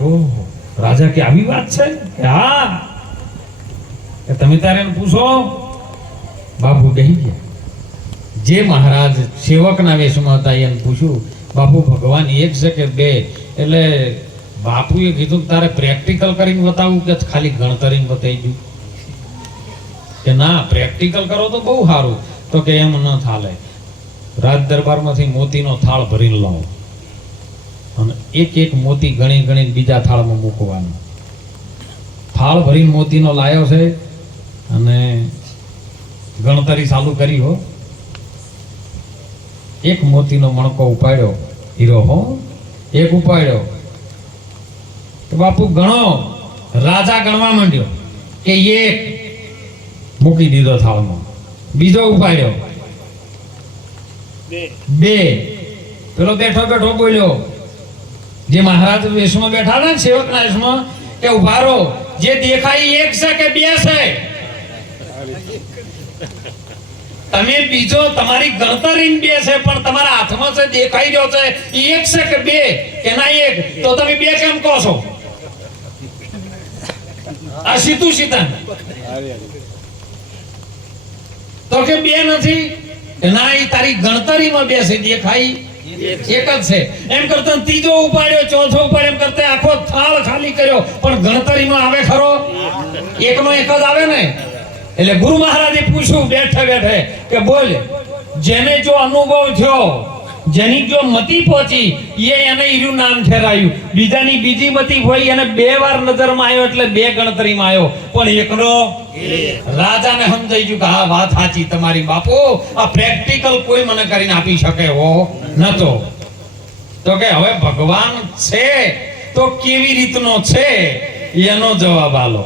ઓહો, રાજા કે આવી વાત છે? હા, તમે તારે એને પૂછો. બાપુ બેહી ગયા. જે મહારાજ સેવકના વેશમાં હતા એને પૂછ્યું, બાપુ ભગવાન એક છે કે બે? એટલે બાપુએ કીધું કે તારે પ્રેક્ટિકલ કરીને બતાવું કે ખાલી ગણતરીને બતાવી દઉં? કે ના, પ્રેક્ટિકલ કરો તો બહુ સારું. તો કે એમ ન ચાલે. રાજ દરબારમાંથી મોતીનો થાળ ભરીને લાવો અને એક એક મોતી ગણી ગણીને બીજા થાળમાં મૂકવાનો. થાળ ભરીને મોતીનો લાયો છે અને ગણતરી ચાલુ કરી. હો, એક મોતીનો મણકો ઉપાડ્યો, હીરો હો, એક ઉપાડ્યો. તો બાપુ ગણો. રાજા ગણવા માંડ્યો કે એક મૂકી દીધો થાળમાં. બીજો ઉપાડ્યો, બે. પેલો બેઠો બેઠો બોલ્યો, જે મહારાજ વેશમાં બેઠા હતા ને સેવકના વેશમાં, કે ઉભા રહો, જે દેખાય એક છે કે બે છે? તમે બીજો તમારી ગણતરી બે છે પણ તમારા હાથમાં જે દેખાઈ રહ્યો છે એ એક છે કે બે? કે ના એક. તો તમે બે કેમ કહો છો? આ સીધું સીધા. તો કે બે નથી. ના, એ તારી ગણતરીમાં બે છે, દેખાઈ એક જ છે. એમ કરતા ત્રીજો ઉપાડ્યો, ચોથો ઉપાડ્યો, એમ કરતા આખો થાળ ખાલી કર્યો પણ ગણતરીમાં આવે ખરો? એકનો એક જ આવે ને. એટલે ગુરુ મહારાજે પૂછ્યું બેઠે બેઠે કે બોલ, જેને જો અનુભવ થયો, જેની જો મતિ પહોંચી, એને ઈરું નામ ઠેરાયું. બીજાની બીજી મતિ હોય અને બે વાર નજરમાં આવ્યો એટલે બે ગણતરીમાં આવ્યો, પણ એકનો. રાજાને સમજાઈ ગયું કે હા, વાત સાચી તમારી બાપુ, આ પ્રેક્ટિકલ કોઈ મને કરીને આપી શકે હો નતો. તો કે હવે ભગવાન છે તો કેવી રીતનો છે એનો જવાબ આલો.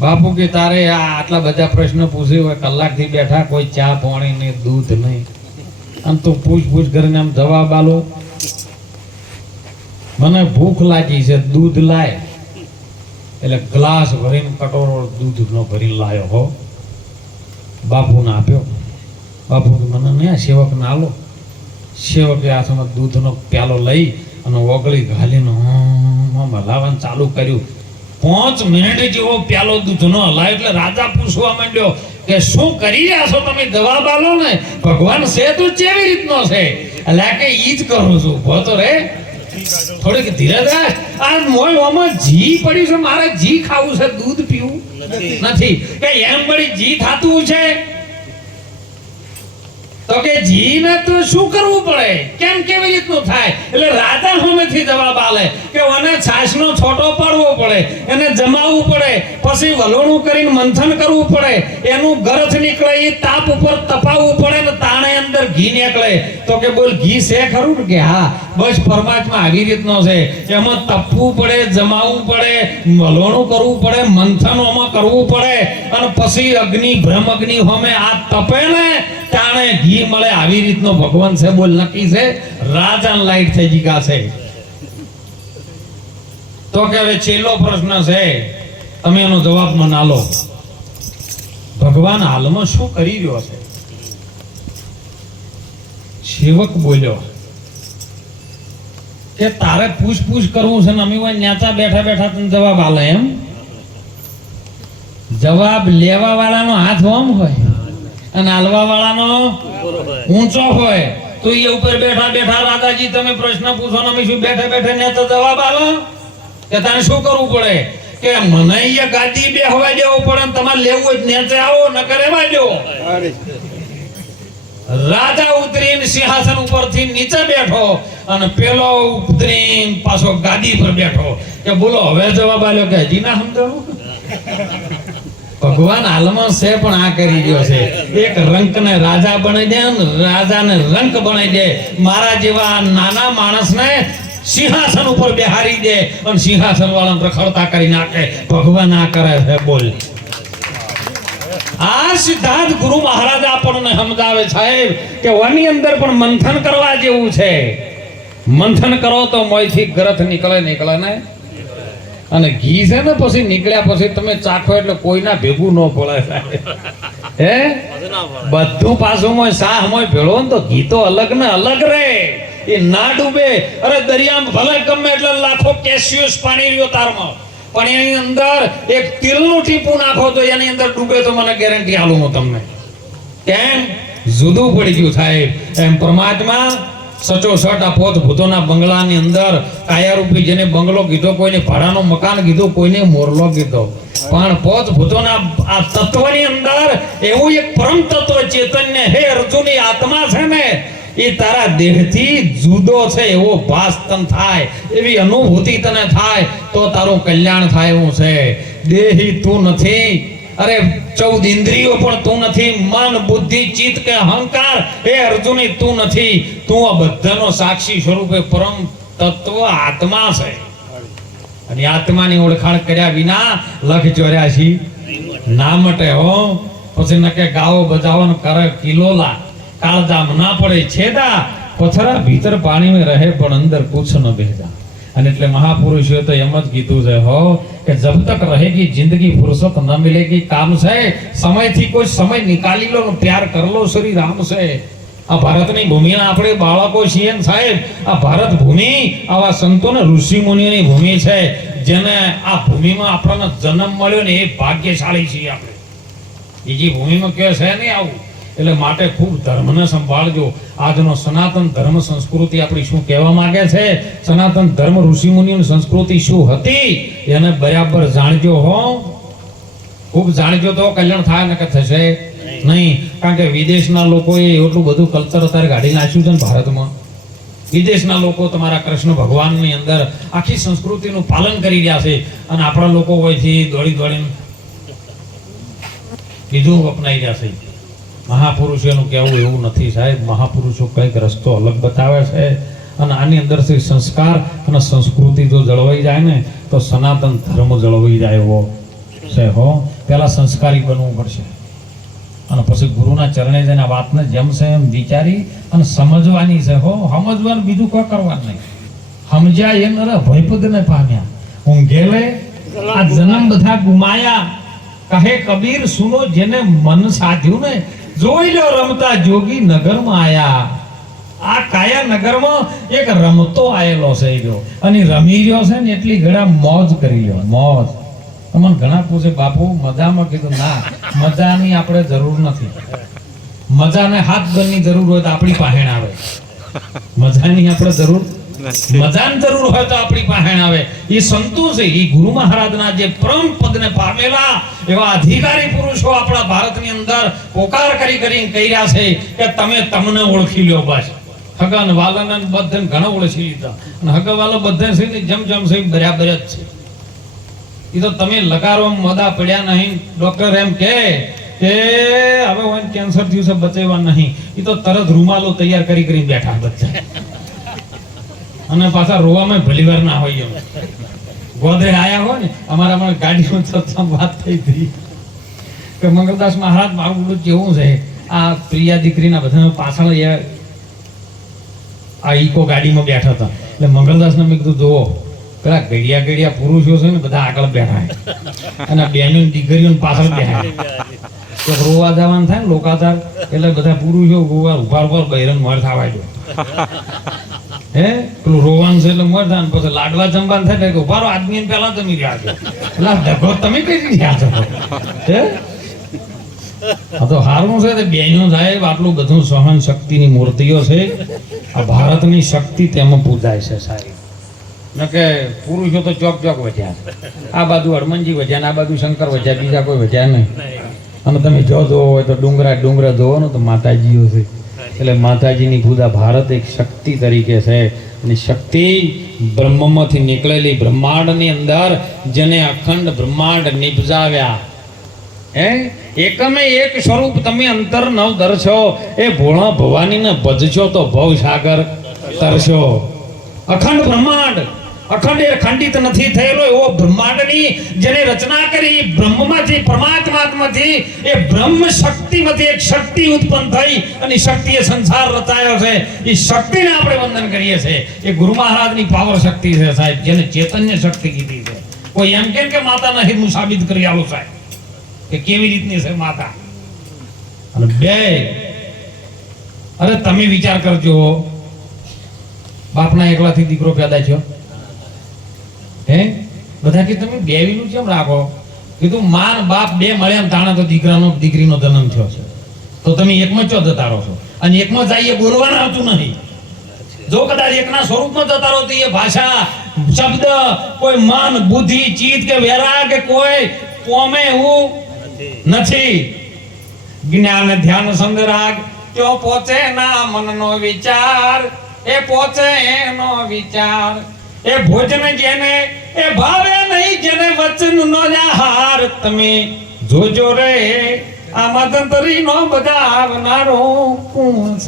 બાપુ કે તારે આટલા બધા પ્રશ્ન પૂછ્યો હોય, કલાકથી બેઠા, કોઈ ચા પાણી નહીં, દૂધ નહીં, આમ તો પૂછ કરીને આમ જવાબ આલો. મને ભૂખ લાગી છે, દૂધ લાય. એટલે ગ્લાસ ભરીને કટોરો દૂધનો ભરીને લાયો. હો, બાપુને આપ્યો. બાપુ કે મને નહીં, સેવકને આલો. સેવકે હાથમાં દૂધનો પ્યાલો લઈ અને ઓગળી ઘાલીને હલાવવાનું ચાલુ કર્યું. 5 મિનિટ જેવો પ્યાલો દૂધનો હલાય એટલે રાજા પૂછવા માંડ્યો કે શું કરી રહ્યા છો તમે? જવાબ આલો ને. ભગવાન છે તો કેવી રીતનો છે? એટલે કે ઈ જ કરું છું. ભોતો રે, થોડીક ધીરજ રાખ. આ મોયમાં જી પડ્યું છે, મારે જી ખાવું છે, દૂધ પીવું નથી. કે એમ વળી જી થાતું છે? તો કે જી ને તો શું કરવું પડે? કેમ કેવી રીતનું થાય? એટલે રાજા હોમેથી જવાબ આલે કે ઓને છાશનો છોટો પાડવો પડે, એને જમાવવું પડે, પછી વલોણું કરીને મંથન કરવું પડે, એનું ગરથ નીકળે, એ તાપ ઉપર તપાવવું પડે ને તાણે અંદર ઘી નીકળે. તો કે બોલ, ઘી છે ખરું? કે હા. બસ પરમાત્મા આવી રીતનો છે. એમાં તપવું પડે, જમાવવું પડે, વલોણું કરવું પડે, મંથન ઓમાં કરવું પડે અને પછી અગ્નિ, બ્રહ્મ અગ્નિ હોમે આ તપે ને તાણે ઘી મળે. આવી રીતનો ભગવાન છે. બોલ, નક્કી છે? રાજા લાઈટ થઈ ગઈ છે. તો કે હવે છેલ્લો પ્રશ્ન છે, તમે એનો જવાબ મને આલો. ભગવાન હાલમાં શું કરી રહ્યો છે? સેવક બોલ્યો કે તારે પૂછ કરવું છે ને અમે ન્યાચા બેઠા બેઠા તને જવાબ આલે એમ? જવાબ લેવા વાળાનો હાથ ઓમ હોય અને હાલવા વાળાનો ઊંચો હોય. તો એ ઉપર બેઠા બેઠા રાજાજી તમે પ્રશ્ન પૂછો ને અમે શું બેઠા બેઠા ને તો જવાબ આલો? કે તારે શું કરવું પડે? કે મને અહીંયા ગાદી બેહવા દેવો પડે ને તમારે લેવું હોય નેચે આવો, ન કરે વાજો. રાજા ઉતરીને સિંહાસન ઉપરથી નીચે બેઠો અને પેલો ઉતરીને પાછો ગાદી પર બેઠો. કે બોલો હવે જવાબ આલ્યો? કે હજી ના સમજાવું? ભગવાન હાલમાં છે પણ આ કરી રહ્યો છે. એક રંકને રાજા બનાવી દે ને રાજાને રંક બનાવી દે. મારા જેવા નાના માણસને સિંહાસન ઉપર બેહારી દે અને સિંહાસન વાળાને રખડતા કરી નાખે. ભગવાન આ કરે છે. બોલ, આ સિદ્ધાંત ગુરુ મહારાજ આપણને સમજાવે સાહેબ કે વાની અંદર પણ મંથન કરવા જેવું છે. મંથન કરો તો મોયથી ગરથ નીકળે ને. અને ઘી છે ને પછી નીકળ્યા પછી તમે ચાખો એટલે કોઈના ભેગું ન ખોલાય. હે બધું પાછું મોય સાહ મોય ભેળો ને તો ઘી તો અલગ ને અલગ રે. એ ના ડૂબે. અરે દરિયામાં ભલે ગમે એટલે લાખો કેસ્યુસ પાણી રહ્યો તારમાં, પણ એની અંદર એક તિલનું ટીપું નાખો તો એની અંદર ડૂબે તો મને ગેરંટી આલું હું તમને. કેમ? જુદું પડી ગયું સાહેબ. એમ પરમાત્મા સચોસટ આ પોત ભૂતોના બંગલાની અંદર કાયારૂપી જેને બંગલો કીધો, કોઈને ભાડાનું મકાન કીધું, કોઈને મોરલો કીધો, પણ પોત ભૂતોના આ તત્વની અંદર એવું એક પરમ તત્વ ચેતન્ય હે અર્જુનની આત્મા છે ને, એ તારા દેહથી જુદો છે એવો ભાસ તને થાય, એવી અનુભૂતિ તને થાય તો તારું કલ્યાણ થાય એવું છે. દેહી તું નથી, અરે 14 ઇન્દ્રિયો પણ તું નથી, મન બુદ્ધિ ચિત્ત કે અહંકાર એ અર્જુની તું નથી. તું આ બધાનો સાક્ષી સ્વરૂપે પરમ તત્વ આત્મા છે. અને આત્માની ઓળખાણ કર્યા વિના લખ 84 ના મટે હો. પછી નકે ગાવો બજાવન કરે કિલોલા, કાળજામ ના પડે છેદા, પથરા ભીતર પાણી में રહે પણ અંદર કુછ ન ભેદા. અને એટલે મહાપુરુષોએ તો એમ જ કીધું છે હો કે જબ તક રહેગી જિંદગી ફુરસત ન મિલેગી કામ છે, સમયથી કોઈ સમય નિકાલી લો, પ્યાર કર લો, શ્રી રામ છે. આ ભારતની ભૂમિના આપણે બાળકો છીએ સાહેબ. આ ભારત ભૂમિ આવા સંતો ને ઋષિ મુનિઓની ભૂમિ છે, જેને આ ભૂમિમાં આપણને જન્મ મળ્યો ને એ ભાગ્યશાળી છીએ આપણે. બીજી ભૂમિમાં કે છે નહીં આવું. એટલે માટે ખૂબ ધર્મને સંભાળજો. આજનો સનાતન ધર્મ સંસ્કૃતિ આપણી શું કહેવા માંગે છે, સનાતન ધર્મ ઋષિ મુનિઓની સંસ્કૃતિ શું હતી એને બરાબર જાણજો હો. ખૂબ જાણજો તો કલ્યાણ થાય ને કે થશે નહીં. કારણ કે વિદેશના લોકોએ એટલું બધું કલ્ચર અત્યારે કાઢી નાખ્યું છે ને ભારતમાં. વિદેશના લોકો તમારા કૃષ્ણ ભગવાનની અંદર આખી સંસ્કૃતિનું પાલન કરી રહ્યા છે, અને આપણા લોકો હોયથી દોડી દોડીને બીજું અપનાવી રહ્યા છે. મહાપુરુષોનું કહેવું એવું નથી સાહેબ. મહાપુરુષો કંઈક રસ્તો અલગ બતાવે છે, અને આની અંદરથી સંસ્કાર અને સંસ્કૃતિ જો જળવાઈ જાય ને તો સનાતન ધર્મ જળવાઈ જાય એવો છે હો. પહેલા સંસ્કારી બનવું પડશે, અને પછી ગુરુના ચરણે જઈને આ વાતને જેમ છે એમ વિચારી અને સમજવાની છે હો. સમજવાનું બીજું કોઈ કરવાનું નહીં. સમજ્યા એમ અરે ભયપદને પામ્યા, ઊંઘેલે આ જન્મ બધા ગુમાયા. કહે કબીર સુનો જેને મન સાધ્યું ને, જોઈ લો રમતા જોગી નગરમાં આયા. આ કાયા નગરમાં એક રમતો આયેલો છે જો, અને રમી રહ્યો છે ને એટલી ઘણા મોજ કરી લ્યો, મોજ. તમને ઘણા પૂછે બાપુ મજામાં? કીધું ના, મજાની આપણે જરૂર નથી. મજાને હાથ ગણની જરૂર હોય તો આપણી પાસે આવે. મજાની આપણે જરૂર, મજાની જરૂર હોય તો આપણી પાસે આવે. એ સંતો છે, એ ગુરુ મહારાજના જે પરમ પદને પામેલા એવા અધિકારી પુરુષો આપણા ભારતની અંદર પોકાર કરી કરીને કહ્યા છે કે તમે તમને ઓળખી લ્યો. બસ હગન વાલન બધાને ઘણા ઓળખી લીધા, અને હગન વાલો બધા છે જેમ જેમ છે બરાબર જ છે. એ તો તમે લગારો મદા પડ્યા નહીં. ડોક્ટર એમ કે હવે ઓન કેન્સર થયું છે, બચાવવા નહીં. એ તો તરત રૂમાલો તૈયાર કરી કરીને બેઠા બધા, અને પાછા રોવામાં ભલીવાર ના હોય. એમ ગોધરે આયા હોય ને, અમારા ગાડીમાં વાત થઈ હતી કે મંગલદાસ મહારાજ મારું બધું કેવું છે, આ પ્રિયા દીકરીના બધા પાછળ આ ઈકો ગાડીમાં બેઠા હતા. એટલે મંગલદાસ ને મેં કીધું જુઓ, પેલા ઘડિયા પુરુષો છે ને બધા આગળ બેઠા, અને બેનો દીકરીઓ પાછળ બેઠા. તો રોવા જવાનું થાય ને લોકાચાર, એટલે બધા પુરુષો ઉભા બહેરન મર થવા દો. હે પેલું રોવાનું છે એટલે મર થાય, પછી લાડવા જમવાનું થાય કે ઉભા આદમી પેલા જમી રહ્યા છો. એટલે તમે કઈ રહ્યા છો? હે તો હારું છે બેનો સાહેબ. આટલું બધું સહન શક્તિની મૂર્તિઓ છે. આ ભારતની શક્તિ તેમાં પૂજાય છે સાહેબ. કે પુરુષો તો ચોક વધ્યા છે. આ બાજુ હનુમાનજી વધ્યા ને આ બાજુ શંકર વધ્યા, બીજા કોઈ વધ્યા નહીં. અને તમે જો જોવો હોય તો ડુંગરા જોવો ને તો માતાજીઓ છે. એટલે માતાજીની પૂજા ભારત એક શક્તિ તરીકે છે. અને શક્તિ બ્રહ્મમાંથી નીકળેલી બ્રહ્માંડની અંદર જેને અખંડ બ્રહ્માંડ નિપજાવ્યા, હે એકમે એક સ્વરૂપ તમે અંતર નવ દર્શો. એ ભોળા ભવાનીને ભજશો તો ભવસાગર તરશો. અખંડ બ્રહ્માંડ, અખંડ એ ખંડિત નથી થયેલો એવો બ્રહ્માંડની જેને રચના કરી, બ્રહ્મમાંથી પરમાત્મામાંથી એ બ્રહ્મ શક્તિમાંથી એક શક્તિ ઉત્પન્ન થઈ, અને શક્તિએ સંસાર રચાયો છે. એ શક્તિને આપણે વંદન કરીએ છીએ. એ ગુરુ મહારાજની પાવર શક્તિ છે સાહેબ, જેને ચૈતન્ય શક્તિ કીધી છે. કોઈ એમ કેમ કે માતા નથી, હું સાબિત કરી આવું સાહેબ કે કેવી રીતની છે માતા. અને બે, અરે તમે વિચાર કરજો બાપના એકલાથી દીકરો પેદા થયો? હે બધા કે તમે બેવીનું કેમ રાખો? કીધું માર બાપ બે મળ્યા તાણા તો દીકરીનો જન્મ થયો છે, તો તમે એકમાં ચો જતા રહો છો? અને એકમાં જઈએ બોલવાના આવતું નહીં. જો કદાચ એકના સ્વરૂપમાં જતા રહો તો એ ભાષા શબ્દ કોઈ મન બુદ્ધિ ચિત્ત કે વેરા કે કોઈ કોમે હું નથી. જ્ઞાન ધ્યાન સંગરાગ ક્યો પહોંચે ના મનનો વિચાર, એ પહોંચે એનો વિચાર. એ ભોજન જેને એ ભાવે નહીં, જેને વચન નો આહાર. તમે જોજો રે આ મદંતરી નો બગાવનારો કોણ છે?